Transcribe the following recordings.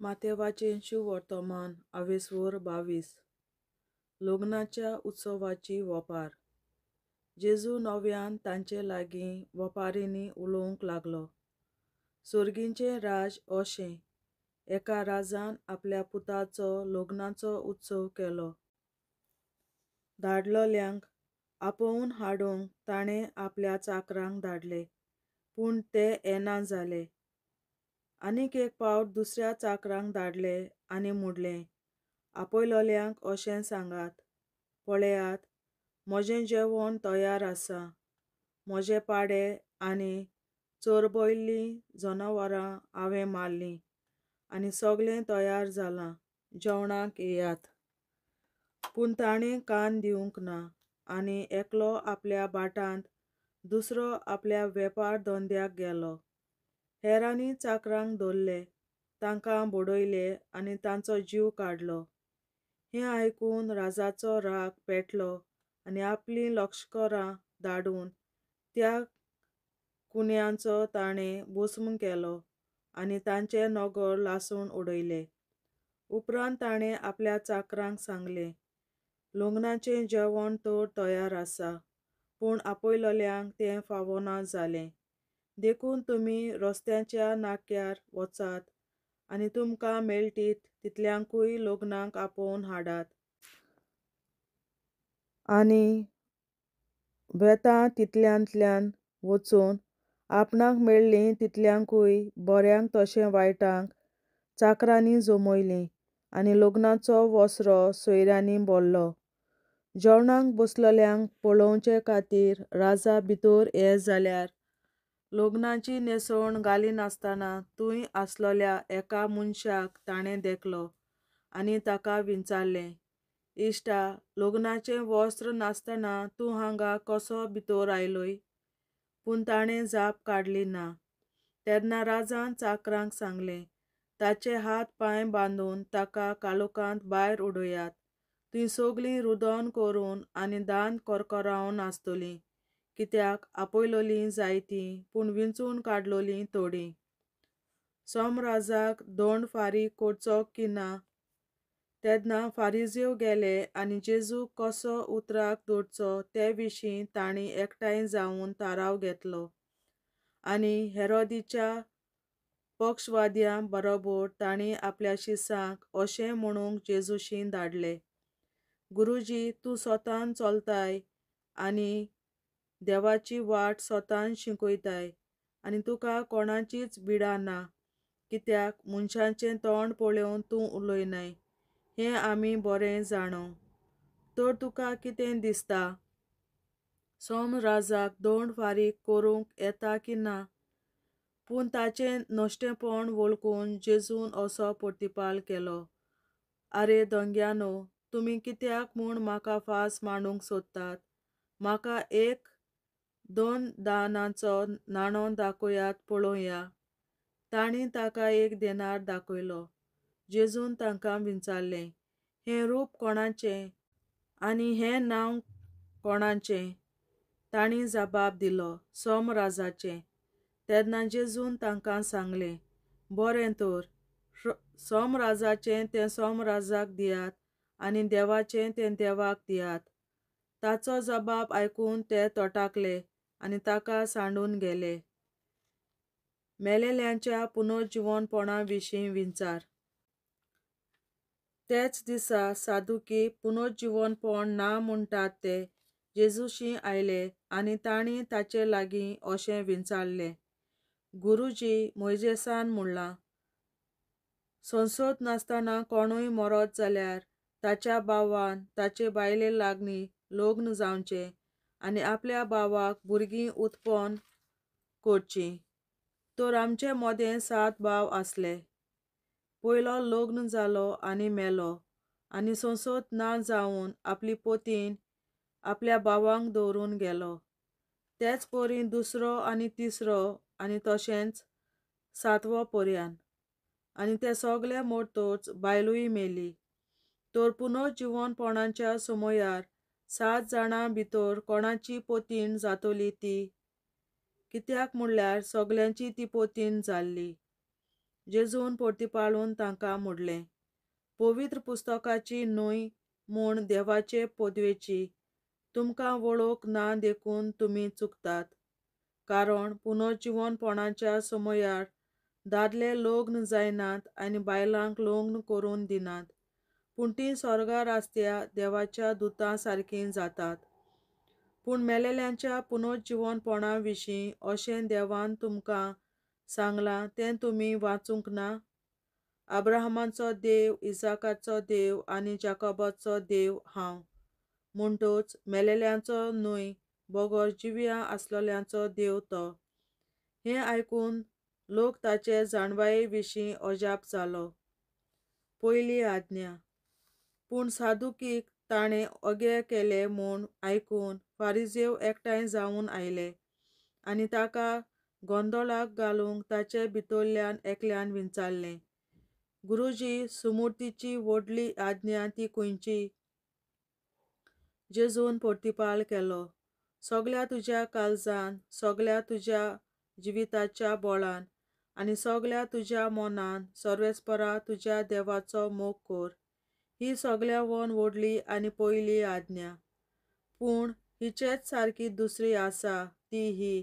माथेवाचें शिवर्तमान 22 लग्नाच्या उत्सवाची वपार. जेजू नव्यान तांचे लागीं वपारींनी उलोवंक लागलो. सुर्गींचें राज अशें. एका राजान आपल्या पुताचो लग्नाचो उत्सव केलो. धाडलोल्यांक आपोवन हाडूंक ताणें आपल्या चाकरांक धाडले, पूण ते येना जाले. आनीक एक पावट दुसऱ्या चाकरांक धाडले आनी म्हणलें, आपयलोल्यांक अशें सांगात, पळयात, म्हजें जेवण तयार आसा. म्हजे पाडे आनी चरबयल्लीं जनावरां हांवें मारलीं आनी सगळें तयार जालां, जेवणाक येयात. पूण ताणें कान दिवंक ना आनी एकलो आपल्या भाटांत, दुसरो आपल्या वेपार धंद्याक गेलो. हेरांनी चाकरांक धरले, तांकां बडयले आनी तांचो जीव काडलो. हें आयकून राजाचो राग पेटलो आनी आपलीं लश्करां धाडून त्या कुण्यांचो ताणें भस्म केलो आनी तांचे नगर लासून उडयले. उपरांत ताणें आपल्या चाकरांक सांगलें, लग्नाचें जेवण तर तयार आसा, पूण आपयलोल्यांक तें फावना जालें. देखून तुमी रस्त्याच्या नाक्यार वचात आनी तुमकां मेळटीत तितल्यांकूय लग्नाक आपोवन हाडात. आनी बेतां तितल्यांतल्यान वचून आपणाक मेळ्ळीं तितल्यांकूय बऱ्यांक तशें वायटांक चाकरांनी जमयलीं आनी लग्नाचो वसरो सोयऱ्यांनी भरलो. जेवणाक बसलोल्यांक पळोवचे खातीर राजा भितर ये जाल्यार लग्नाची न्हेसण घालिनासतना थंय आसलोल्या एका मनशाक ताणें देखलो आनी ताका विचारलें, इश्टा, लग्नाचें वस्त्र नासतना तूं हांगा कसो भितर आयलोय? पूण ताणें जाप काडली ना. तेन्ना राजान चाकरांक सांगलें, ताचे हात पांय बांदून ताका काळोखांत भायर उडयात. थंय सगळीं रुदन करून आनी दांत करकरावन आसतलीं, कित्याक आपयलोलीं जायतीं, पूण विंचून काडलोलीं थोडीं. सोमराजाक दंड फारीक करचो की ना? तेन्ना फारिझेव गेले आनी जेजूक कसो उतराक दवरचो ते विशीं तांणी एकठांय जावन थाराव घेतलो. आनी हेरोदीच्या पक्षवाद्यां बरोबर तांणी आपल्या शिसांक अशें म्हणूंक जेजूशीं धाडलें, गुरूजी, तूं स्वतान चलताय आनी देवाची वाट स्वतान शिकयताय आनी तुका कोणाचीच भिडा ना, कित्याक मनशांचें तोंड पळोवन तूं उलयनाय, हें आमी बरें जाणो. तर तुका कितें दिसता, सोमराजाक दंड फारीक करूंक येता की ना? पूण ताचें नश्टेपण वळखून जेजून असो प्रतिपाल केलो, आरे दोंग्यानो, तुमी कित्याक म्हूण म्हाका फास मांडूंक सोदतात? म्हाका एक 2 दानाचो नाणो दाखयात पळोवया. तांणी ताका 1 देनार दाखयलो. जेजून तांकां विचारलें, हें रूप कोणाचें आनी हें नांव कोणाचें? तांणी जबाब दिलो, सोमराजाचें. तेन्ना जेजून तांकां सांगलें, बरें तर, सोमराजाचें तें सोमराजाक दियात आनी देवाचें तें देवाक दियात. ताचो जबाब आयकून ते तोटाकले आनी ताका सांडून गेले. मेलेल्यांच्या पुनर्जीवनपणा विशीं विचार. तेच दिसा सादुकी पुनर्जीवनपण ना म्हणटात ते जेजूशीं आयले आनी तांणी ताचे लागीं अशें विचारलें, गुरूजी, मोइजेसान म्हणलां, संसद नासतना कोणूय मरत जाल्यार ताच्या भावान ताचे बायले लागीं लग्न जावचें आनी आपल्या भावाक भुरगीं उत्पन्न करचीं. तर आमचे मदें 7 भाव आसले. पयलो लग्न जालो आनी मेलो, आनी संसद ना जावन आपली पत्नी आपल्या भावांक दवरून गेलो. तेच परी दुसरो आनी तिसरो आनी तशेंच 7वो पर्यान. आनी ते सगळे मरतच बायलूय मेली. तर पुनर्जीवनपणाच्या समयार 7 जाणां भितर कोणाची पत्नी जातली ती? कित्याक म्हणल्यार सगळ्यांची ती पत्नी जाल्ली. जेजून परतीपाळून तांकां म्हणलें, पवित्र पुस्तकाची न्हंय म्हूण देवाचे पदवेची तुमकां वळख ना देखून तुमी चुकतात. कारण पुनर्जीवनपणाच्या समयार दादले लग्न जायनात आनी बायलांक लग्न करून दिनात, पूण तीं स्वर्गार आसत्या देवाच्या दुतां सारकीं जातात. पूण मेलेल्यांच्या पुनर्जीवनपणा विशीं अशें देवान तुमकां सांगलां तें तुमी वाचूंक ना? अब्राहमाचो देव, इसाकाचो देव आनी जाकोबाचो देव हांव, म्हणटच मेलेल्यांचो न्हय बगर जिव्या आसलेल्यांचो देव तो. हें आयकून लोक ताचे जाणवाये विशीं अजाप जालो. पयली आज्ञा. पूण सादुकीक ताणें अगे केलें म्हूण आयकून फारिजेव एकठांय जावन आयले आनी ताका गोंदळाक घालूंक ताचे भितरल्यान एकल्यान विचारलें, गुरुजी, सुमूर्तीची व्हडली आज्ञा ती खंयची? जेजून परतीपाळ केलो, सगळ्या तुज्या काळजान, सगळ्या तुज्या जिविताच्या बळान आनी सगळ्या तुज्या मनान सर्वेस्परा तुज्या देवाचो मोग कर. ही सगळ्यावन व्हडली आनी पयली आज्ञा. पूण हिचेच सारकी दुसरी आसा, ती ही,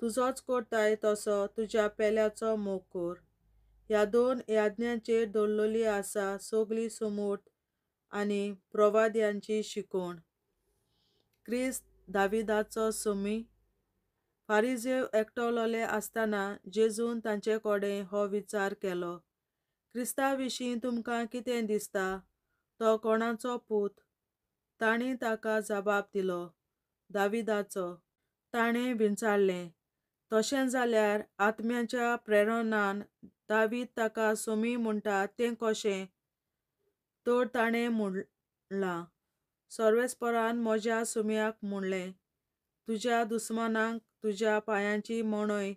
तुजोच करताय तसो तुज्या पेल्याचो मोग कर. ह्या दोन आज्ञांचेर दवरलेली आसा सगळी समूट आनी प्रवाद्यांची शिकवण. क्रिस्त दाविदाचो सुमी. फारिजेव एकठांयले आसतना जेजून तांचे कडेन हो विचार केलो, क्रिस्ता विशीं तुमकां कितें दिसता? तो कोणाचो पूत? तांणी ताका जबाब दिलो, दाविदाचो. ताणें विचारलें, तशें जाल्यार आत्म्याच्या प्रेरणान दावीद ताका सुमी म्हणटा तें कशें? तर ताणें म्हणलां, सर्वेस्परान म्हज्या सुम्याक म्हणलें, तुज्या दुस्मानांक तुज्या पांयांची मणय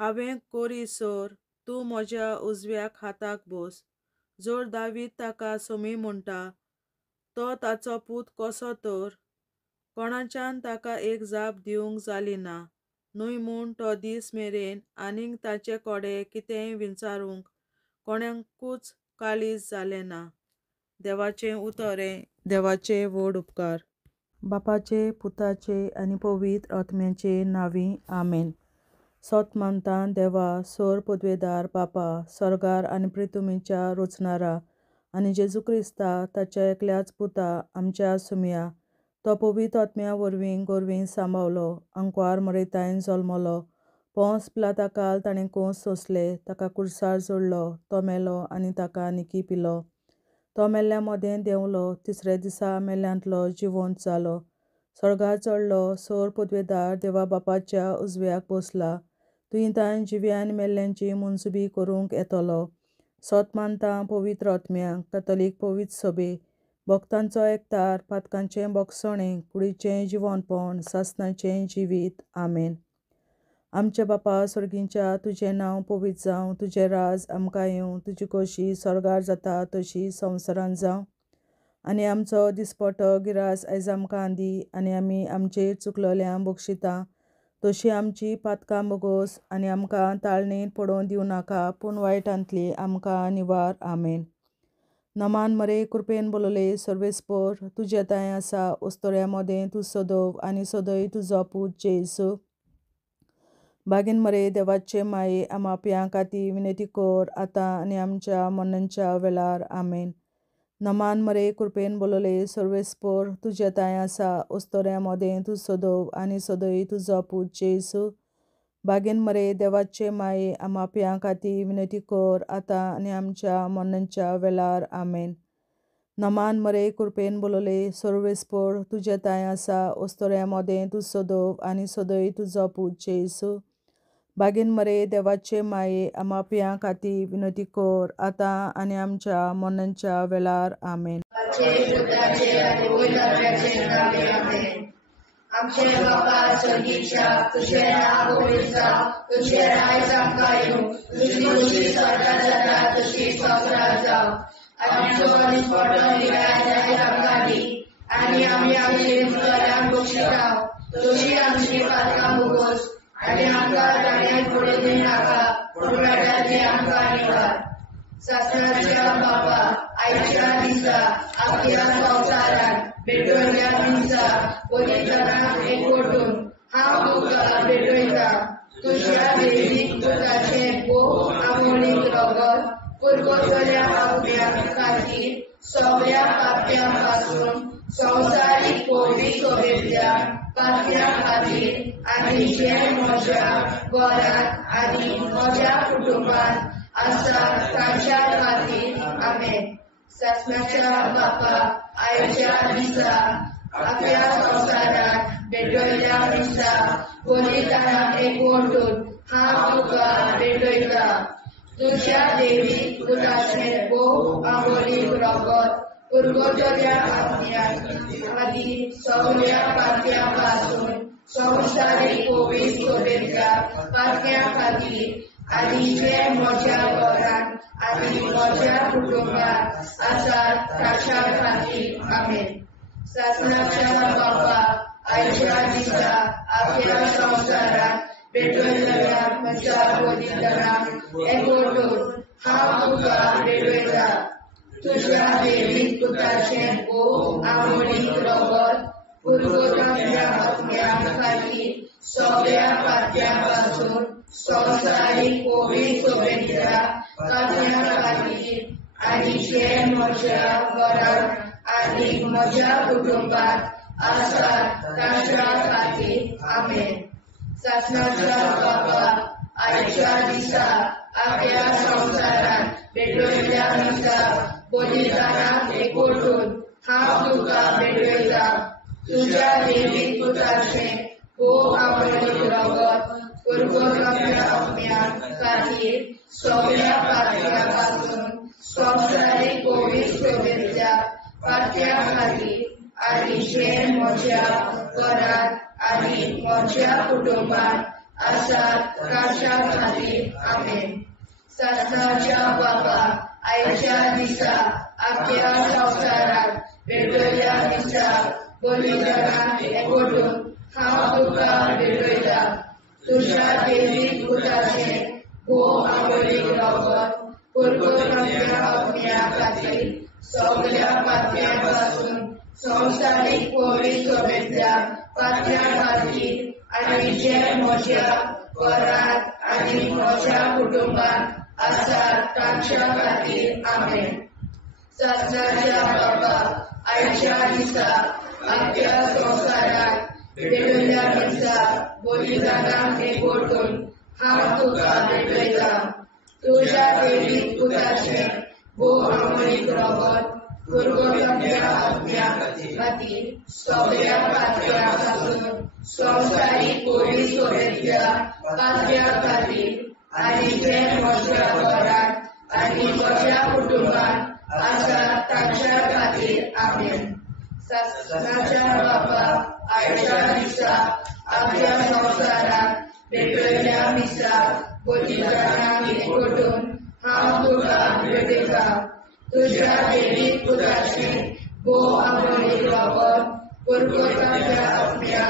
हांवें करीसर तूं म्हज्या उजव्याक हाताक बस. जर दावीद ताका सुमी म्हणटा, तो ताचो पूत कसो तर? कोणाच्यान ताका एक जाप दिवंक जाली ना, न्हय म्हूण तो दीस मेरेन आनीक ताचे कडेन कितेंय विचारूंक कोणाकूच काळीज जालें ना. देवाचें उतरें. देवाचे व्हड उपकार. बापाचे, पुताचे आनी पवित्र आत्म्याचे नांवी. आमेन. सोत मानता देवा, सर पदवेदार बापा, स्वर्गार आनी पृथ्वीच्या रचणारा आनी जेजू क्रिस्ता ताच्या एकल्याच पुता आमच्या सुम्या तो पवित्र आत्म्या वरवीं गोरवीं सांबावलो, अंकवार मरयतायन जल्मलो, पोंस पिलाताकाल ताणें कोंस सोंसले, ताका कुर्सार जोडलो, तो मेलो आनी ताका निकी पिलो. तो मेल्ल्या मदें देंवलो, तिसरे दिसा मेल्ल्यांतलो जिवंत जालो, स्वर्गार चडलो, सर पदवेदार देवा बापाच्या उजव्याक बसला, तुयें जिव्या आनी मेल्ल्यांची मुनसुबी करूंक येतलो. सोत मानता पवित्र आत्म्यांक, कॅथॉलिक पवित्र सभे, भक्तांचो एकठार, पातकांचें भोगसणें, कुडीचें जिवंतपण, सासणाचें जिवीत. आमेन. आमचे बापा स्वर्गींच्या, तुजें नांव पवित्र जावं, तुजें राज आमकां येवं, तुजी खोशी स्वर्गार जाता तशी संवसारांत जावं. आनी आमचो दिसपटो गिरास आयज आमकां दी, आनी आमी आमचेर चुकलोल्यांक बक्षिता तशी आमची पातकां बोगोस, आनी आमकां ताळणेंत पडोवन दिवं नाका, पूण वायटांतली आमकां निवार. आमेन. नमान मरे, कृपेन बोलले, सर्वेस्पर तुजे ताय आसा, उस्तोऱ्या मदें तूं सदव आनी सदय तुजो पूत जेसू. बागीन मरे, देवाचे माये, आमाप्यां खातीर विनंती कर, आतां आनी आमच्या मरणाच्या वेळार. आमेन. नमान मरे, कृपेन बोलले, सर्वेस्पर तुजे ताय आसा, उस्तोऱ्या मदें तूं सदव आनी सदय तुजो पूत जेसू. बागीन मरे, देवाचे माये, आमाप्यां खातीर विनंती कर, आतां आनी आमच्या मरणाच्या वेळार. आमेन. नमान मरे, कृपेन बोलले, सर्वेस्पर तुजे ताय आसा, उस्तोऱ्या मदें तूं सदव आनी सदय तुजो पूत जेसू. बागीन मरे, देवाचे माये, आमाप्यां खातीर विनंती कर, आतां आनी आमच्या मरणाच्या वेळार. आमेन. आमचे बापा स्वर्गीच्या, तुझें नांव पवित्र जावं, तुझें राज आमकां येवं, तुजी खुशी स्वर्गार जाता तशी संवसारांत जावं. आनी आमचो दिसपटो गिराय आयज आमकां दी, आनी आमी आमचे मुखाल्यांक बक्षिता तशी आमची पातकां बोगोस, आनी आमकां ताळ्यांत पडोवन दिवं नाका, पडलाचे आमकां निवार. सासणाच्या बाबा आयच्या दिसा आपल्या संवसारात भेटवल्या दिसा बलिदानाक एकवटून हांव तुका भेटयता. तुज्या देवीक दुदाचे भोव आमोणीक रगत पुरगतल्या आपल्या खातीर सगळ्या पाप्यां पासून संवसारीक पोवी सोबेतल्या पाप्यां खातीर आनी जे म्हज्या घरांत आनी म्हज्या कुटुंबांत आसा तांच्या खातीर आमेन. सासणाच्या बापा आयच्या दिसा आपल्या संवसारात भेटयल्या दिसा बलिदानाक एकवटून हांव तुका भेटयता. तुज्या देवीक दुदाचे भोव आमोणीक रगत पुरगतल्या आपल्या खातीर सगळ्या पाप्यां पासून संवसारीक पोवी सोबेतल्या पाप्यां खातीर आनी जे म्हज्या घरांत आनी म्हज्या कुटुंबांत आसात तांच्या खातीर आमेन. सासणाच्या बापा आयच्या दिसा आपल्या संवसारात भेटयल्या म्हज्या बलिदानाक एकवटून हांव तुका भेटयता. तुज्या देवीक दुदाचे भोव आमोणीक रगत पुरगतल्या आपल्या खातीर सगळ्या पाप्यां पासून संवसारीक पोवी सोबेतल्या पाप्यां खातीर आनी जे म्हज्या घरांत आनी म्हज्या कुटुंबांत आसात तांच्या खातीर आमेन. सासणाच्या बापा आयच्या दिसा आपल्या संवसारात भेटयल्या दिसा बलिदानाक एकवटून हांव तुका भेटयता. तुज्या देवीक दुदाचे भोव आमोणीक रगत पुरगतल्या आपल्या खातीर सगळ्या पाप्यां पासून संवसारीक पोवी सोबेतल्या पाप्यां खातीर आनी जे म्हज्या घरांत आनी म्हज्या कुटुंबांत आसात तांच्या खातीर आमेन. सासणाच्या बापा आयच्या दिसा आपल्या संवसारात भेटयल्या दिसा बलिदानाक एकवटून हांव तुका भेटयता. तुज्या देवीक दुदाचे भोव आमोणीक रगत पुरगतल्या आपल्या खातीर सगळ्या पाप्यां पासून संवसारीक पोवी सोबेतल्या पाप्यां खातीर आनी जे म्हज्या घरांत आनी म्हज्या कुटुंबांत आसात तांच्या खातीर आमेन. सासणाच्या बापा आयच्या दिसा आपल्या संवसारात भेटयल्या दिसा बलिदानाक एकवटून हांव तुका भेटयता. तुज्या देवीक दुदाचे भोव आमोणीक रगत पुरगतल्या आपल्या खातीर सगळ्या पाप्यां पासून संवसारीक पोवी सोबेतल्या पाप्यां खातीर आनी जे म्हज्या घरांत आनी म्हज्या कुटुंबांत आसात तांच्या खातीर आमेन. सासणाच्या बापा आयच्या दिसा आपल्या संवसारात भेटयल्या दिसा बलिदानाक एकवटून हांव तुका भेटयता. तुज्या देवीक दुदाचे भोव आमोणीक रगत पुरगतल्या आपल्या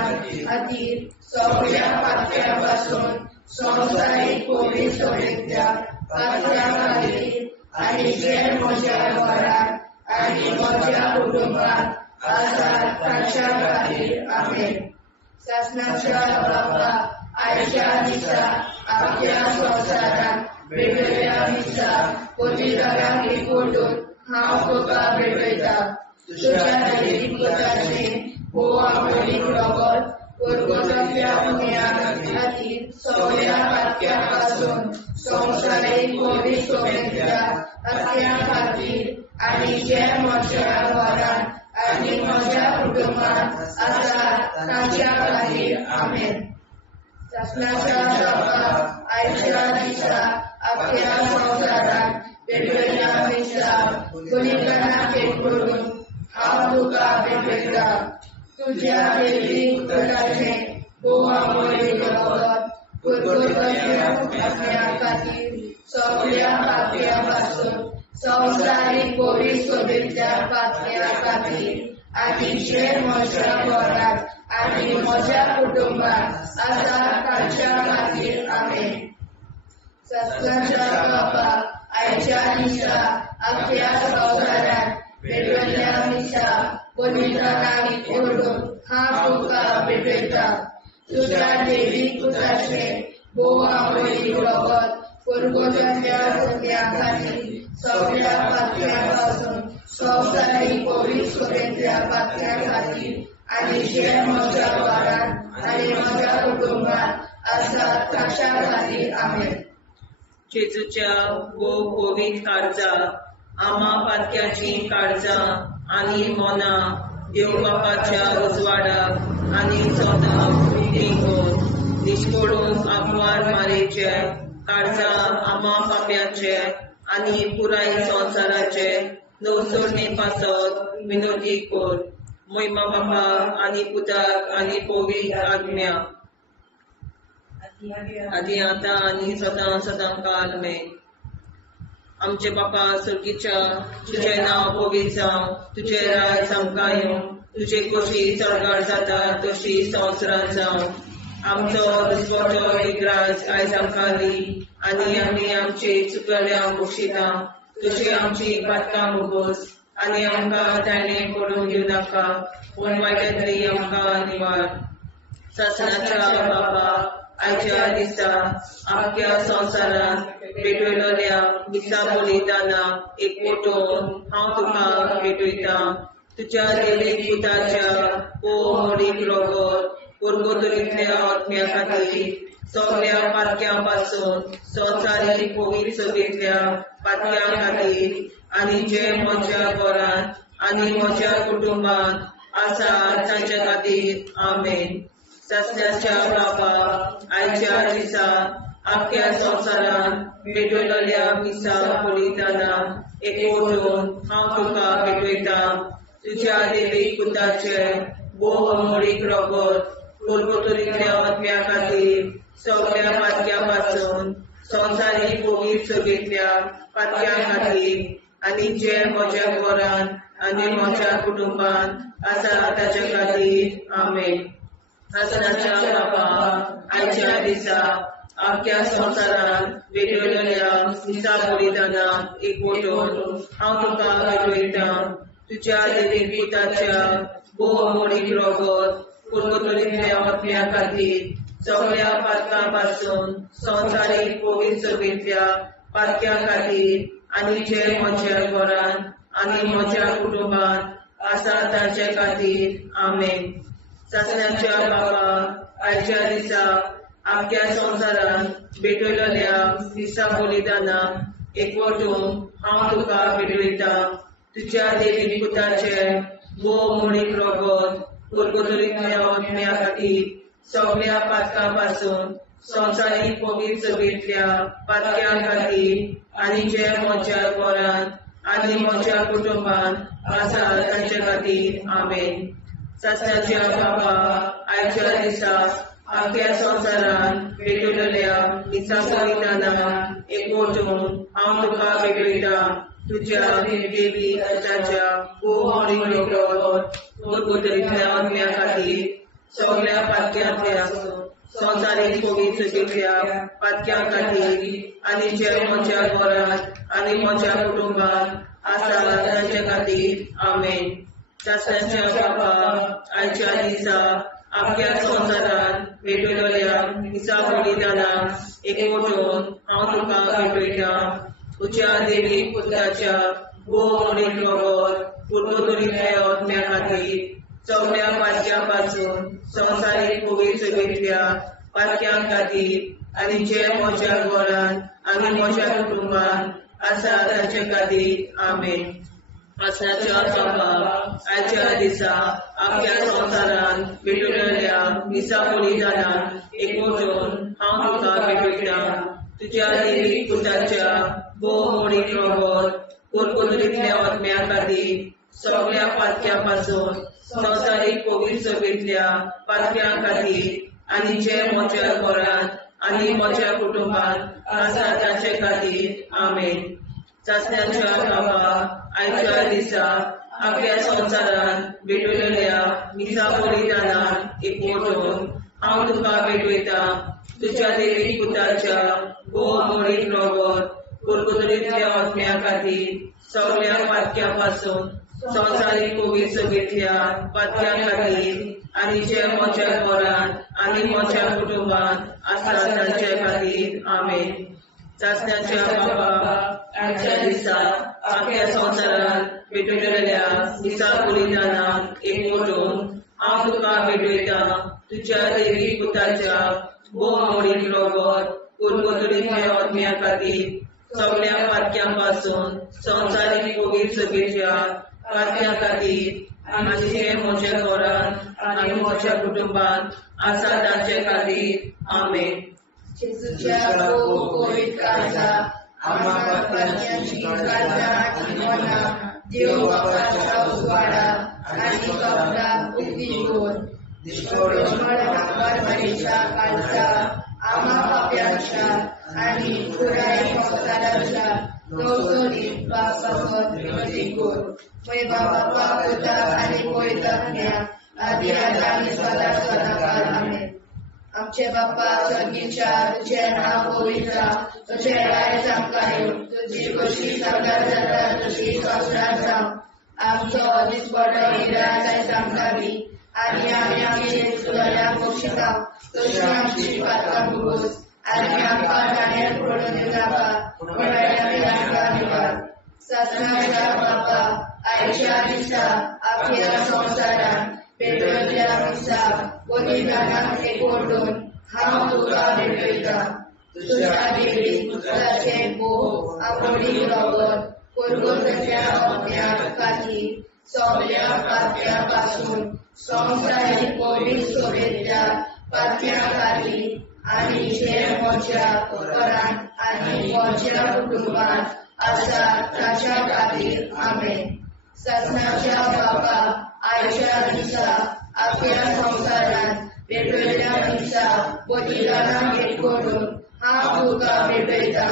खातीर सगळ्या पाप्यां पासून संवसारीक पोवी सोबेतल्या पाप्यां खातीर आनी जे म्हज्या घरांत आनी म्हज्या कुटुंबांत आसात तांच्या खातीर आमेन. सासणाच्या बापा आयच्या दिसा आपल्या संवसारात भेटयल्या दिसा बलिदानाक एकवटून हांव तुका भेटयता. तुज्या देवीक दुदाचे भोव आमोणीक रगत पुरगतल्या आपल्या खातीर सगळ्या पाप्यां पासून संवसारीक पोवी सोबेतल्या पाप्यां खातीर आनी जे म्हज्या घरांत आनी म्हज्या कुटुंबांत आसात तांच्या खातीर आमेन. सासणाच्या बापा आयच्या दिसा आपल्या संवसारात भेटयल्या दिसा बलिदानाक एकवटून हांव तुका भेटयता. तुज्या देवीक दुदाचे भोव आमोणीक रगत पुरगतल्या आपल्या खातीर सगळ्या पाप्यां पासून संवसारीक पोवी सोबेतल्या पाप्यां खातीर आनी जे म्हज्या घरांत आनी म्हज्या कुटुंबांत आसात तांच्या खातीर आमेन. सत्काच्या बापाक आयच्या दिसा अख्ख्या संवसारात पेटवल्या दिसा पवित्र नावी ओरडून हा तुका पेटयता. तुझ्या देवी पुताचे भोव आमोई रगत परगोजाच्या सगळ्या खाली सगळ्या पातळ्यापासून संवसारिक पवित्रतेच्या पातळ्याखाली आणि जे म्हज्या घरात आणि म्हज्या कुटुंबात आसात ताच्या खाली आमेन. जेजूच्या भोव पवित्र काळजा आम्हा पातक्याची काळजा आनी मोना देव बापाच्या उजवाडाक आनी सोदाक विधी निष्पडून आग्वार मारेचे काळजा आम्हा पाप्याचे आनी पुराय संवसाराचे नवसोडणे पासत विनोदी कोर. महिमा बापा आनी पुताक आनी पवित्र आज्ञा आदी आता आनी सदां सदां काल में. आमचे बापा सर्गीच्या तुझे नाव पवित्र जावं, तुझे राज आमकां येवं, तुझे कशी चडगाड जाता तशी संवसारांत जावं. आमचो दिसवटो विग्राज आयज आमकां दी आनी आमी आमचे चुकल्यांक बक्षिता. तुझे आमची पातकां मुगोस आनी आमकां ताणें पडूंक दिवं नाका, पूण वायटांतली आमकां निवार. सासणाच्या बापा आयच्या दिसा आख्ख्या संवसारांत पेटयलोल्या दिसा बलिदाना एकवटून हांव तुका पेटयता. तुज्या देवीक पुताच्या मोडीक रगत परगोतरींतल्या आत्म्या खातीर सगळ्या पातक्यां पासून संवसारीक पवित्र सभेंतल्या पातक्यां खातीर आनी जे म्हज्या घरांत आनी म्हज्या कुटुंबांत आसा तांच्या खातीर आमेन. सासण्याच्या बापा आयच्या दिसा आख्ख्या संवसारांत पेटयलोल्या दिसा बलिदाना एकवटून हांव तुका पेटयता. तुज्या देवीक पुताचे भोव मोडीक रगत परगोतरींतल्या आत्म्या खातीर सगळ्या पातक्यां पासून संवसारीक पवित्र सभेंतल्या पातक्यां खातीर आनी जे म्हज्या घरांत आनी म्हज्या कुटुंबांत आसा ताच्या खातीर आमेन. सासणाच्या बापा आयच्या दिसा आख्ख्या संवसारांत पेटयलोल्या दिसा बलिदाना एकवटून हांव तुका पेटयता. तुज्या देवीक पुताच्या भोव मोडीक रगत परगोतरींतल्या आत्म्या खातीर सगळ्या पातकां पासून संवसारीक पवित्र सभेंतल्या पातक्यां खातीर आनी जे म्हज्या घरांत आनी म्हज्या कुटुंबांत आसा तांचे खातीर आमेन. सासण्याच्या बापा आयच्या दिसा आख्ख्या संवसारांत पेटयलोल्या दिसा बलिदाना एकवटून हांव तुका पेटयता. तुज्या देवीक पुताचे भोव मोडीक रगत परगोतरींतल्या आत्म्या खातीर सगळ्या पातकां पासून संवसारीक पवित्र सभेंतल्या पातक्यां खातीर आनी जे म्हज्या घरांत आनी म्हज्या कुटुंबांत आसा तांचे खातीर आमेन. सासण्याच्या बापा आयच्या दिसा आख्ख्या संवसारांत पेटयलोल्या दिसा बलिदाना एकवटून हांव तुका पेटयता. तुज्या देवीक पुताच्या भोव मोडीक रगत परगोतरींतल्या आत्म्या खातीर सगळ्या पातक्यांतल्या संवसारीक पवित्र सभेंतल्या पातक्यां खातीर आनी जे म्हज्या घरांत आनी म्हज्या कुटुंबांत आसा तांचे खातीर आमेन. सासण्याच्या बापा आयच्या दिसा आख्ख्या संवसारांत पेटयलोल्या दिसा बलिदाना एकवटून हांव तुका पेटयता. तुज्या देवीक पुताच्या भोव मोडीक रगत परगोतरींतल्या आत्म्या खातीर सगळ्या पातक्यां पासून संवसारीक पवित्र सभेंतल्या पातक्यां खातीर आनी जे म्हज्या घरांत आनी म्हज्या कुटुंबांत आसा तांचे खातीर आमेन. सासण्याच्या बापा आयच्या दिसा आख्ख्या संवसारांत पेटयलोल्या दिसा बलिदाना एकवटून हांव तुका पेटयता. तुज्या देवीक पुताच्या भोव मोडीक रगत परगोतरींतल्या आत्म्या खातीर सगळ्या पातक्यां पासून संवसारीक पवित्र सभेंतल्या पातक्यां खातीर आनी जे म्हज्या घरांत आनी म्हज्या कुटुंबांत आसा तांचे खातीर आमेन. सासण्याच्या बापा आयच्या दिसा आख्ख्या संवसारांत पेटयलोल्या दिसा बलिदाना एकवटून हांव तुका पेटयता. तुज्या देवीक पुताच्या भोव मोडीक रोगोत कुरकुतरीतल्या आत्म्या खातीर सगळ्या पातक्यापासून संवसारीक कोवीड सगळ्या पातक्या खातीर आनी जे म्हज्या घरांत आनी म्हज्या कुटुंबांत आसा तांचे खातीर आमेन. चाचण्याच्या बाबा आजच्या दिसा आख्या संवसारांत भेटलेल्या दिसा बलिदानाक एकवटून हांव तुका भेटयता तुज्या दैवी पुताच्या भोव मोडीक रोगोत कुरकुतरीतल्या आत्म्या खातीर सगळ्या पातक्यांपासून संवसारीक कोवीड सगळ्या पातक्या खातीर आनी जे म्हज्या घरांत आनी म्हज्या कुटुंबांत आसा तांचे खातीर आमेन. जेजूच्या कोवीड काळजा आम्हा पातक्यांची काळजा आनी मना देव बापाच्या उजवाडा आनी कबराक उक्ती कर. परमेच्या काळजा आम्हा पाप्यांच्या आनी पुराय संवसाराच्या नवसरीत पापासत विनती कर. पळय बाबा पुता आनी पळयतज्ञा आदी आनी सदा सदाकाळ आमेन. आमचे बाप्पा स्वर्गीच्या तुझे नाव पवित्र तुझे राय आमकां येवं तुजी कशी सगळ्यात जाता तशी संवसारांत जावं. आमचो दिसपडो निराश आयज आमकां दी आनी आमी आमचे सुदारणाक बक्षिता तशी आमची पातकां भोगोस आनी आमकां गाण्यात पडून नाका पण आमकां निवार. सत्नाच्या बाप्पा आयच्या दिसा आख्या संवसारांत पेटयल्ल्या दिसा बलिदानाक एकवटून हांव तुका भेटयता तुज्या दैवी पुताचे भोव मोडीक रोगोत कुरकुतरीतल्या आत्म्या खातीर सगळ्या पातक्यापासून संवसारीक कोवीड सगळ्या पातक्या खातीर आनी जे म्हज्या घरांत आनी म्हज्या कुटुंबांत आसा ताच्या खातीर आमेन. सत्नाच्या बाबा आयच्या दिसा आख्या संवसारांत पेटयल्ल्या दिसा बलिदानाक एकवटून हांव तुका भेटयता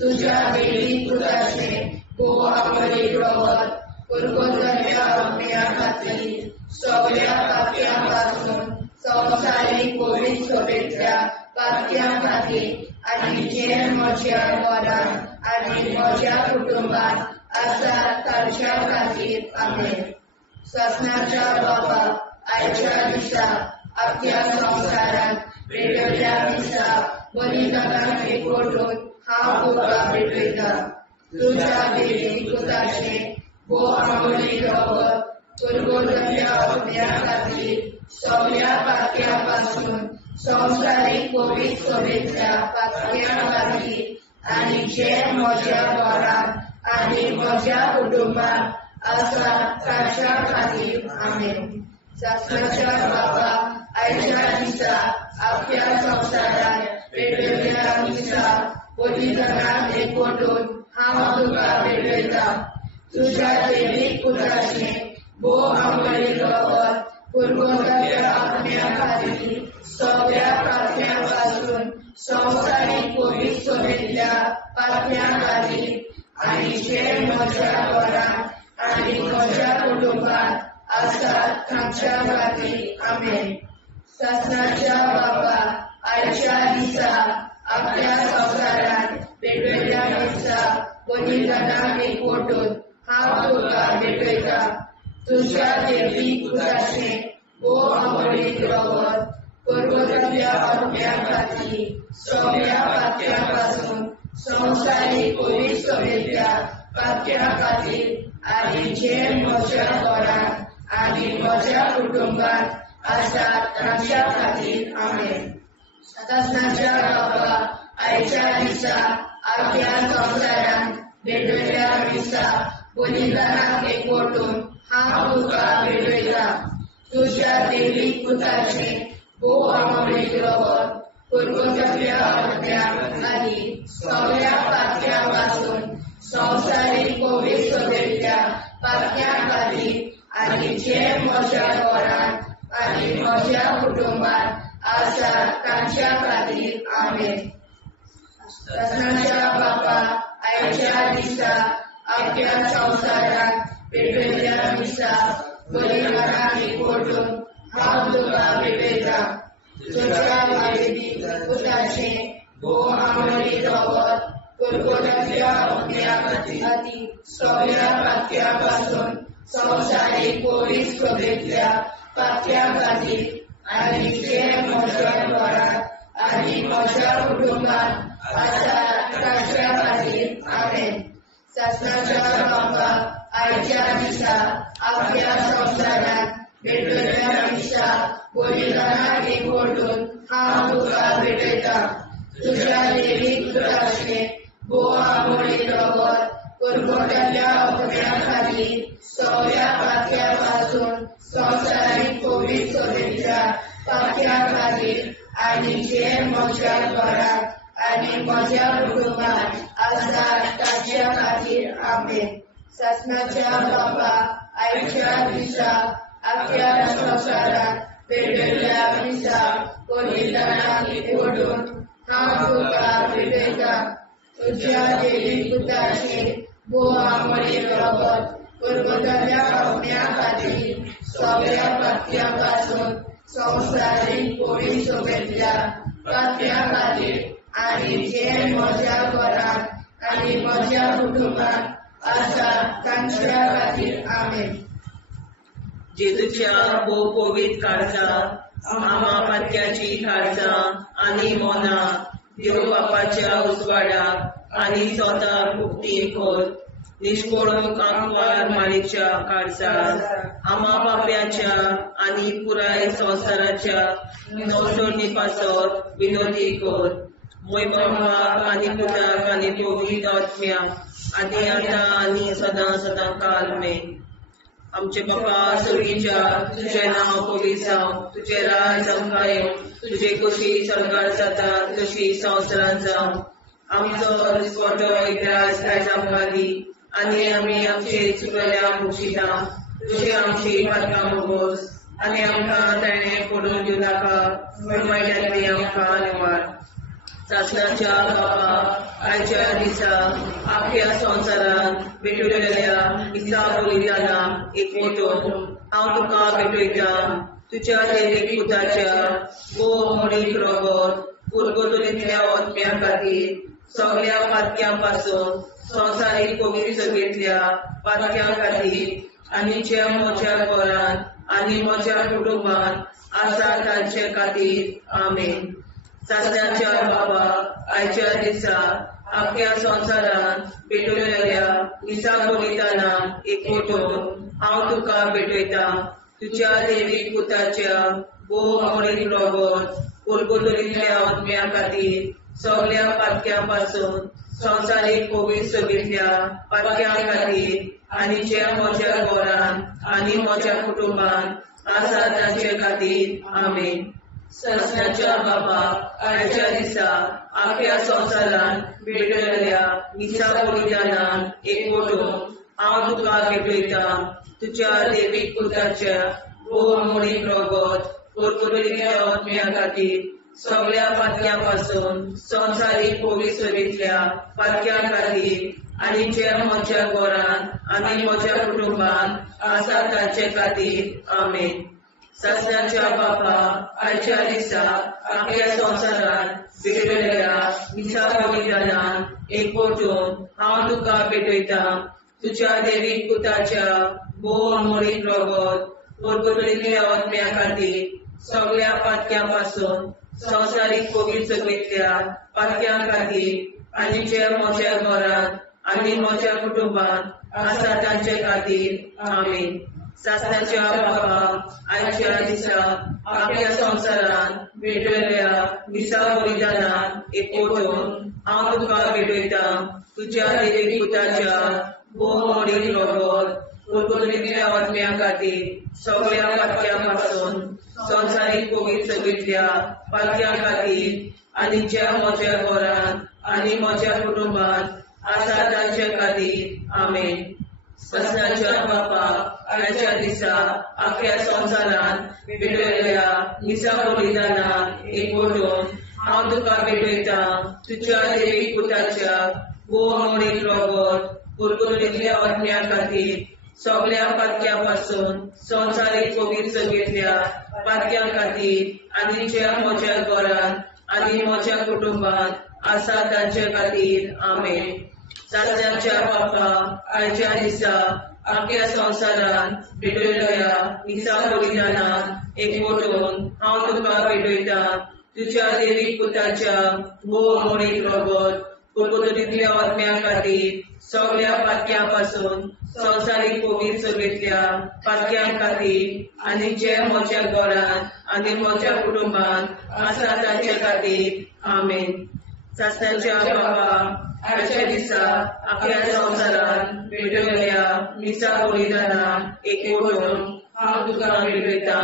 तुज्या दैवी पुताचे भोव मोडीक रोगोत कुरकुतरीतल्या आत्म्या खातीर सगळ्या पातक्यांपासून संवसारीक कोवीड सगळ्या पातक्या खातीर आनी जे म्हज्या घरांत आनी म्हज्या कुटुंबांत आसा तांच्या खातीर आमेन. सत्नाच्या बाबा आयच्या दिसा आख्या संवसारांत पेटयल्ल्या दिसा बलिदानाक एकवटून हांव तुका भेटयता तुज्या दैवी पुताचे भोव मोडीक रोगोत कुरकुतरीतल्या आत्म्या खातीर सगळ्या पातक्यांपासून संवसारीक कोवीड सगळ्या पातक्या खातीर आनी जे म्हज्या घरांत आनी म्हज्या कुटुंबांत आसा तांच्या खातीर आमेन. सत्नाच्या बाबा आयच्या दिसा आख्या संवसारांत पेटयल्ल्या दिसा बलिदानाक एकवटून हांव तुका भेटयता तुज्या दैवी पुताचे भोव मोडीक रोगोत कुरकुतरीतल्या आत्म्या खातीर सगळ्या पातक्यांपासून संवसारीक कोवीड सगळ्या पातक्या खातीर आनी जे म्हज्या घरांत आनी म्हज्या कुटुंबांत आसा तांच्या खातीर आमेन. सत्नाच्या बाबा आयच्या दिसा आख्या संवसारांत पेटयल्ल्या दिसा बलिदानाक एकवटून हांव तुका भेटयता तुज्या दैवी पुताचे भोव मोडीक रोगोत कुरकुतरीतल्या आत्म्या खातीर सगळ्या पातक्यांपासून संवसारीक कोवीड सगळ्या पातक्या खातीर आनी जे म्हज्या घरांत आनी म्हज्या कुटुंबांत आसा तांच्या खातीर आमेन. सत्नाच्या बाबा आयच्या दिसा आख्या संवसारांत पेटयल्ल्या दिसा बलिदानाक एकवटून हांव तुका भेटयता तुज्या दैवी पुताचे भोव मोडीक रोगोत कुरकुतरीतल्या आत्म्या खातीर सगळ्या पातक्यांपासून संवसारीक कोवीड सगळ्या पातक्या खातीर आनी जे म्हज्या घरांत आनी म्हज्या कुटुंबांत आसा तांच्या खातीर आमेन. सत्नाच्या बाबा आयच्या दिसा आख्या संवसारांत पेटयल्ल्या दिसा बलिदानाक एकवटून हांव तुका भेटयता तुज्या दैवी पुताचे भोव आमोरी रगत कुरकुऱ्यातल्या अग्न्या खातीर सगळ्या पातक्यापासून संवसारीक कोविड शुभेच्छा पातक्या खातीर आनी जे म्हज्या घरात आनी म्हज्या कुटुंबात आसा ताच्या खातीर आमेन. शासनाच्या बापाक आयच्या दिसा आपल्या संवसारात भेटलेल्या दिसा बलिदानाक एकवटून हांव तुका भेटयता. तुज्या देवीक पुताचे भोव आमोळी रगत कुरकुऱ्यातल्या अग्न्या खातीर सगळ्या पातक्यापासून संवसारीक कोविड शुभेच्छा पातक्या खातीर आनी जे म्हज्या घरात आनी म्हज्या कुटुंबात आसा ताच्या खातीर आमेन. शासनाच्या बापाक आयच्या दिसा आपल्या संवसारात भेटलेल्या दिसा बलिदानाक एकवटून हांव तुका भेटयता. तुज्या देवीक पुताचे भोव आमोळी रगत कुरकुऱ्यातल्या अग्न्या खातीर सगळ्या पातक्यापासून संवसारीक कोविड शुभेच्छा पातक्या खातीर आनी जे म्हज्या घरात आनी म्हज्या कुटुंबात आसा तांच्या खातीर आमेन. जेजूच्या भोव कोविड काळजा आमा पातक्याची काळजा आनी मोना देव बापाच्या उजवाडाक आनी स्वता मुक्ती खोल निष्कोळूक आंकवार माळेच्या काळजात आमा पाप्याच्या आनी पुराय संवसाराच्या नवसोडणी पासत विनोदी कोर मोय बापाक आनी पुताक आनी पवित्र आत्म्याक आनी आतां आनी सदां सदां काल मेन. आमचे बापा सगळीच्या तुझे नांव पवित्र जावं, तुझे राज आमकां येवं, तुझे कशी सरकार जाता तशी संवसारांत जावं. आमचो दिसपटो एकदांच आयज आमकां दी आनी आमी आमचे चुकल्यांक बक्षिता. तुझे आमची पातकां भोगोस आनी आमकां ताणें पडून दिवं नाका, वायटांतली आमकां निवाड. शासनाच्या बापा आयच्या दिसा आख्या संवसारांत भेटलेल्या दिसा बलिदानाक एकवटून हांव तुका भेटयता. तुज्या देवीक पुताच्या भोव आमोळी रगत कुरकुऱ्यातल्या अग्न्या खातीर सगळ्या पातक्यापासून संवसारीक कोविड शुभेच्छा पातक्या खातीर आनी जे म्हज्या घरांत आनी म्हज्या कुटुंबात आसा तांचे खातीर आमेन. शासनाच्या बापाक आयच्या दिसा आख्या संवसारांत भेटलेल्या दिसा बलिदानाक एकवटून हांव तुका भेटयता. तुज्या देवीक पुताच्या भोव आमोळी रगत कुरकुऱ्यातल्या अग्न्या खातीर सगळ्या पातक्यापासून संवसारीक कोविड शुभेच्छा पातक्या खातीर आनी जे म्हज्या घरांत आनी म्हज्या कुटुंबात आसा तांचे खातीर आमेन. शासनाच्या बापाक आयच्या दिसा आख्या संवसारांत भेटलेल्या दिसा बलिदानाक एकवटून हांव तुका भेटयता. तुज्या देवीक पुताच्या भोव आमोळी रगत कुरकुऱ्यातल्या अग्न्या खातीर सगळ्या पातक्यापासून संवसारीक कोविड शुभेच्छा पातक्या खातीर आनी जे म्हज्या घरांत आनी म्हज्या कुटुंबात आसा तांचे खातीर आमेन. शासनाच्या बापा आयच्या दिसा आख्या संवसारांत भेटलेल्या दिसा बलिदानाक एकवटून हांव तुका भेटयता. तुज्या देवीक पुताच्या भोव आमोळी रगत कुरकुऱ्यातल्या अग्न्या खातीर सगळ्या पातक्यापासून संवसारीक कोविड शुभेच्छा पातक्या खातीर आनी जे म्हज्या घरांत आनी म्हज्या कुटुंबात आसा तांचे खातीर आमेन. शासनाच्या बापा आयच्या दिसा आख्या संवसारांत भेटलेल्या दिसा बलिदानाक एकवटून हांव तुका भेटयता. तुज्या देवीक पुताच्या भोव आमोळी रगत कुरकुऱ्यातल्या अग्न्या खातीर सगळ्या पातक्यापासून संवसारीक कोविड शुभेच्छा पातक्या खातीर आनी जे म्हज्या घरांत आनी म्हज्या कुटुंबात आसा तांचे खातीर आमेन. शासनाच्या बापा आयच्या दिसा आख्या संवसारांत भेटलेल्या दिसा बलिदानाक एकवटून हांव तुका भेटयता. तुज्या देवीक पुताच्या भोव आमोळी रगत कुरकुऱ्यातल्या अग्न्या खातीर सगळ्या पातक्यापासून संवसारीक कोविड शुभेच्छा पातक्या खातीर आनी जे म्हज्या घरांत आनी म्हज्या कुटुंबात आसा तांचे खातीर आमेन. सासऱ्याच्या बापा आयच्या दिसा आख्या संवसारान भेटयल्या मिसा बलिदानान एकवटून हांव तुका भेटयता तुज्या देवीक पुताच्या भोव मोडीक रगत कुरकुरीतल्या आत्म्या खातीर सगळ्या पातक्यां पासून संवसारीक कोवीड सभेतल्या पातक्यां खातीर आनी जे म्हज्या घरान आनी म्हज्या कुटुंबान आसा तांचे खातीर आमेन. सासऱ्याच्या बाबा आयच्या दिसा आख्या संवसारान भेटयल्या मिसा बलिदानान एकवटून हांव तुका भेटयता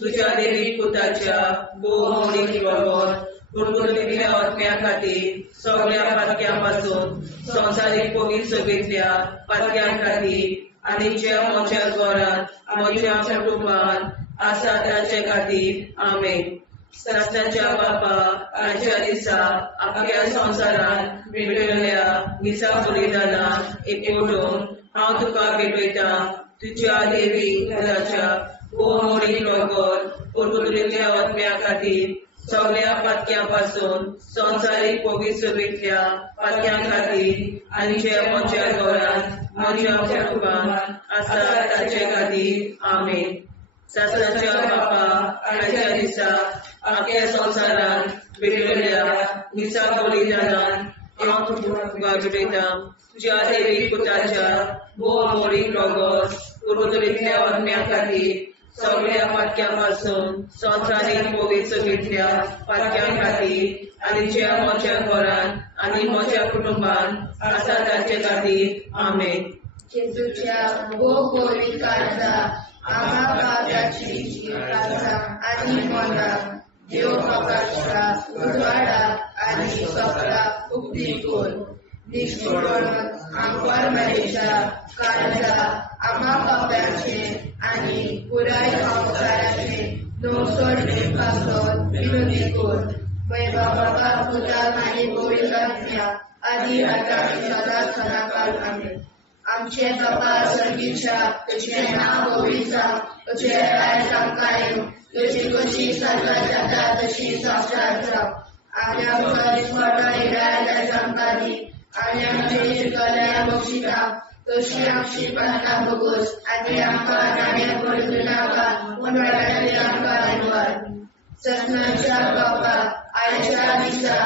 तुज्या देवीक पुताच्या भोव मोडीक रगत कुरकुरीतल्या आत्म्या खातीर सगळ्या पातक्यां पासून संवसारीक कोवीड सभेतल्या पातक्यां खातीर आनी जे म्हज्या घरान म्हज्या कुटुंबान आसा तांचे खातीर आमेन. सासऱ्याच्या बापा आयच्या दिसा आख्या संवसारान भेटयल्या मिसा बलिदानान एकवटून हांव तुका भेटयता तुज्या देवीक पुताच्या भोव मोडीक रगत कुरकुरीतल्या आत्म्या खातीर सगळ्या पातक्यां पासून संवसारीक कोवीड सभेतल्या पातक्यां खातीर आनी जे म्हज्या घरान म्हज्या कुटुंबान आसा तांचे खातीर आमेन. सासऱ्याच्या बापा आयच्या दिसा आख्या संवसारान भेटयल्या मिसा बलिदानान हांव तुका भेटयता तुज्या देवीक पुताच्या भोव मोडीक रगत कुरकुरीतल्या आत्म्या खातीर सगळ्या पातक्यां पासून संवसारीक कोवीड सभेतल्या पातक्यां खातीर आनी जे म्हज्या घरान आनी म्हज्या कुटुंबान आसा तांचे खातीर आमेन. जेजूच्या भोव कोवीड काळजा आम्हा पाप्याची काळजा आनी मना देव प्रकाशा उजवाडा आनी सपला उक्ती कोर निष्ठुरण आंकवार मरेशा काळजा आम्हा पाप्याचे आनी पुराय संवसाराचे नवसोडणे पासून विनोदी कोर. बाबा तुझ्या आनी गोविंद आदी आता सदा सदाकाळ आमेन. आमचे बाबा सर्गीच्या तुझे नाव गोविंदा तुझे राय आमकां तुझी कशी सगळ्या जाता तशी संसार जाव. आनी आमकां दिसपट्टा इराय आमकां दी आनी आमचे शिकल्या बक्षिता तशी आमची प्रार्थना बघूस आनी आमकां नाण्या पडूं नाका उनवाडाचे आमकां निवार. ससनाच्या बापा आयच्या दिसा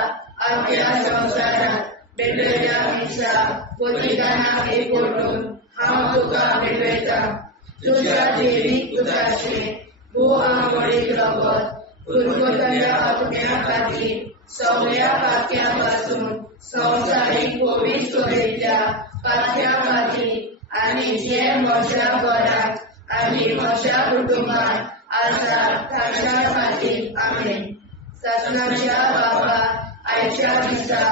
आमच्या संवसारात भेटयल्या मिसा बलिदानाक एकवटून हांव तुका भेटयता तुज्या देवीक पुताचे भोव मोडीक रगत कुरकुरीतल्या आत्म्या खातीर सगळ्या पातक्यां पासून संवसारीक कोवीड सभेतल्या पातक्यां खातीर आनी जे म्हज्या घरान आनी म्हज्या कुटुंबान आसा तांच्या खातीर आमेन. ससनाच्या बापा आयच्या दिसा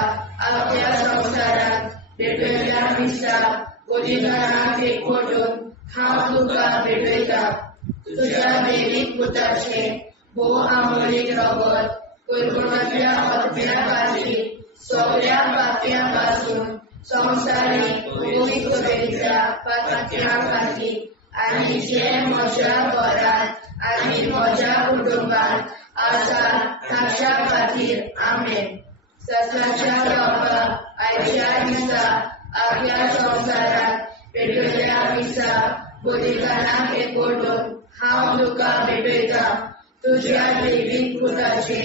आख्या संवसारात भेटयल्या मिसा बलिदानाक एकवटून हांव तुका भेटयता तुज्या देवीक पुताचे भोव मोडीक रगत कुरकुरीतल्या आत्म्या खातीर सगळ्या पातक्यां पासून संवसारीक कोवीड सभेतल्या पातक्यां खातीर आनी जे म्हज्या घरान आनी म्हज्या कुटुंबान आसा तांच्या खातीर आमेन. ससनाच्या बापा आयच्या दिसा आख्या संवसारात भेटयल्या मिसा बलिदानाक एकवटून हांव तुका भेटयता तुज्या देवीक पुताचे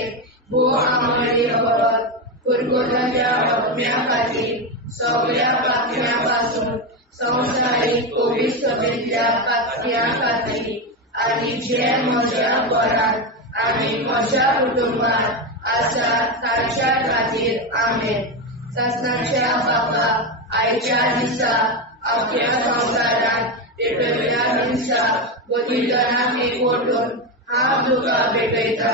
भोव मोडीक रगत कुरकुरीतल्या आत्म्या खातीर सगळ्या पातक्यां पासून संवसारीक कोवीड सभेतल्या पातक्यां खातीर आनी जे म्हज्या घरान आनी म्हज्या कुटुंबान आसा तांच्या खातीर आमेन. ससनाच्या बापा आयच्या दिसा आख्या संवसारात भेटयल्या मिसा बलिदानाक एकवटून हांव तुका भेटयता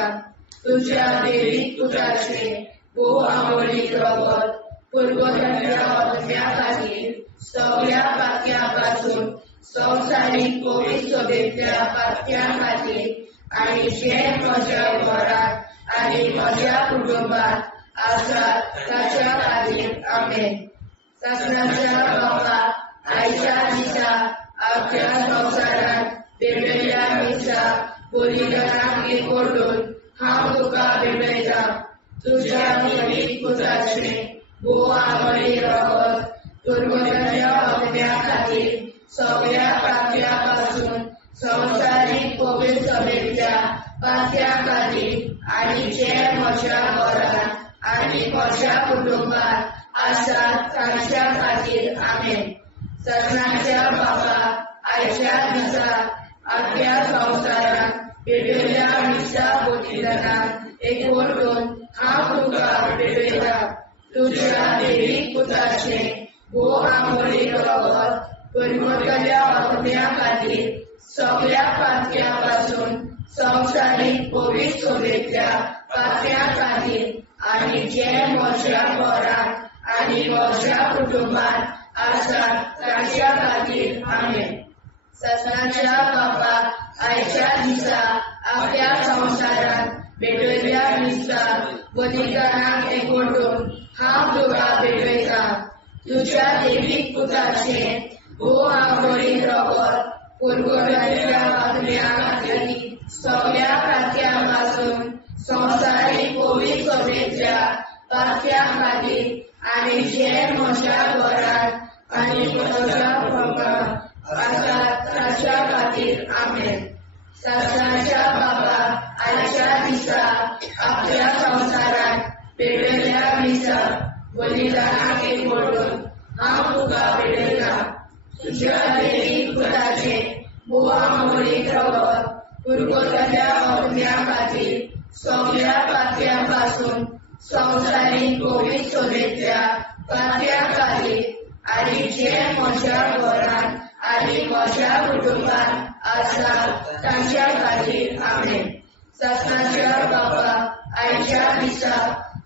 तुज्या देवीक पुताचे भोव मोडीक रगत कुरकुरीतल्या आत्म्या खातीर सगळ्या पातक्यां पासून संवसारीक कोवीड सभेतल्या पातक्यां खातीर आनी जे म्हज्या घरान आनी म्हज्या कुटुंबान आसा तांच्या खातीर आमेन. ससनाच्या बापा आयच्या दिसा आख्या संवसारात भेटयल्या मिसा बलिदानाक एकवटून हांव तुका भेटयता तुझ्या दैवीक पुत्राचे भोव आवडी रगत दुर्गताच्या अग्न्या खातीर सगळ्या पातळ्यापासून संवसारीक पवित्रतेच्या पातळ्या खातीर आनी जे म्हज्या घरांत आनी म्हज्या कुटुंबात आसात तांच्या खातीर आमेन. सगळ्यांच्या बाबा आयच्या दिसा आख्या संवसारांत पेटयल्या निश्चा बलिदानांत एकवटून हांव तुका पेटयता. तुझ्या दैवीक पुत्राचे भोव आंबोळी रगत परमतल्या अग्न्या खातीर सगळ्या पातळ्यापासून संवसारीक पवित्रतेच्या पातळ्या खातीर आनी जे म्हज्या घरांत आनी म्हज्या कुटुंबात आसात तांच्या खातीर आमेन. सगळ्यांच्या बापाक आयच्या दिसा आख्या संवसारांत पेटयल्या निश्चा बलिदानांत एकवटून हांव तुका पेटयता. तुझ्या दैवीक पुत्राचे भोव आंबोळी रगत परगटाच्या अग्न्या खातीर सगळ्या पातळ्यापासून संवसारीक पवित्रतेच्या पातळ्या खातीर आनी जे म्हज्या घरांत आनी म्हज्या कुटुंबात आसात तांच्या खातीर आमेन. सगळ्यांच्या बाबा आयच्या दिसा आपल्या संवसारांत पेटयल्या निश्चा बलिदानांत एकवटून हांव तुका पेटयता. तुझ्या दैवीक पुत्राचे भोव आंबोळी रगत परगटाच्या अग्न्या खातीर सगळ्या पातळ्यापासून संवसारीक पवित्रतेच्या पातळ्या खातीर आनी जे म्हज्या घरांत आनी म्हज्या कुटुंबात आसात तांच्या खातीर आमेन. सगळ्यांच्या बाबा आयच्या दिसा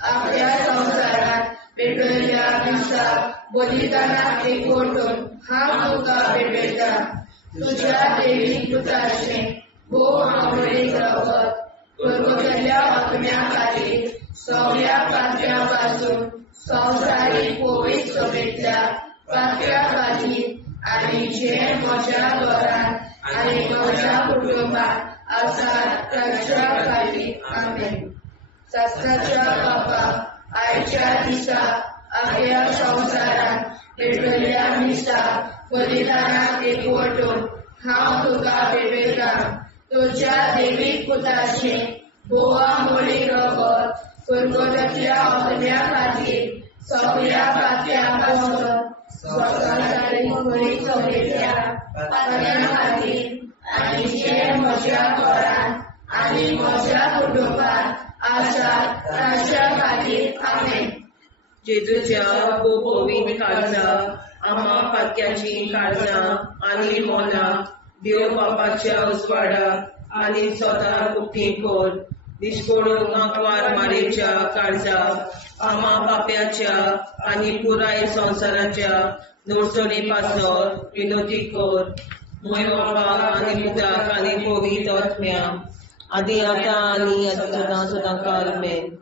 आपल्या संवसारांत पेटयल्या निश्चा बलिदानांत एकवटून हांव तुका पेटयता. तुझ्या दैवीक पुत्राचे भोव आंबोळी रगत परगटाच्या अग्न्या खातीर सगळ्या पातळ्यापासून संवसारीक पवित्रतेच्या पातळ्या खातीर आनी जे म्हज्या घरांत आनी म्हज्या कुटुंबात आसात तांच्या खातीर आमेन. सगळ्यांच्या बापा आयच्या दिसा आख्या संवसारांत पेटयल्या निश्चा बलिदानांत एकवटून हांव तुका पेटयता. तुझ्या दैवीक पुत्राचे भोव आंबोळी रगत परगटाच्या अग्न्या खातीर सगळ्या पातळ्यापासून संवसारीक पवित्रतेच्या पातळ्या खातीर आनी जे म्हज्या घरांत आनी म्हज्या कुटुंबात आसात तांच्या खातीर आमेन. जेजूच्या पवित्र काळजा आम्हा पातक्याची काळजा आनी मोना देव बापाच्या उजवाडाक आनी स्वता मुक्ती कोर. निष्पळून आंकवार मारेच्या काळजा आम्हा पाप्याच्या आनी पुराय संवसाराच्या नोडचणी पासर विनोदी कोर. मोय बापाक आनी पुताक आनी पवित्र आत्म्या आदी आतां आनी सदां सदां काल आमेन.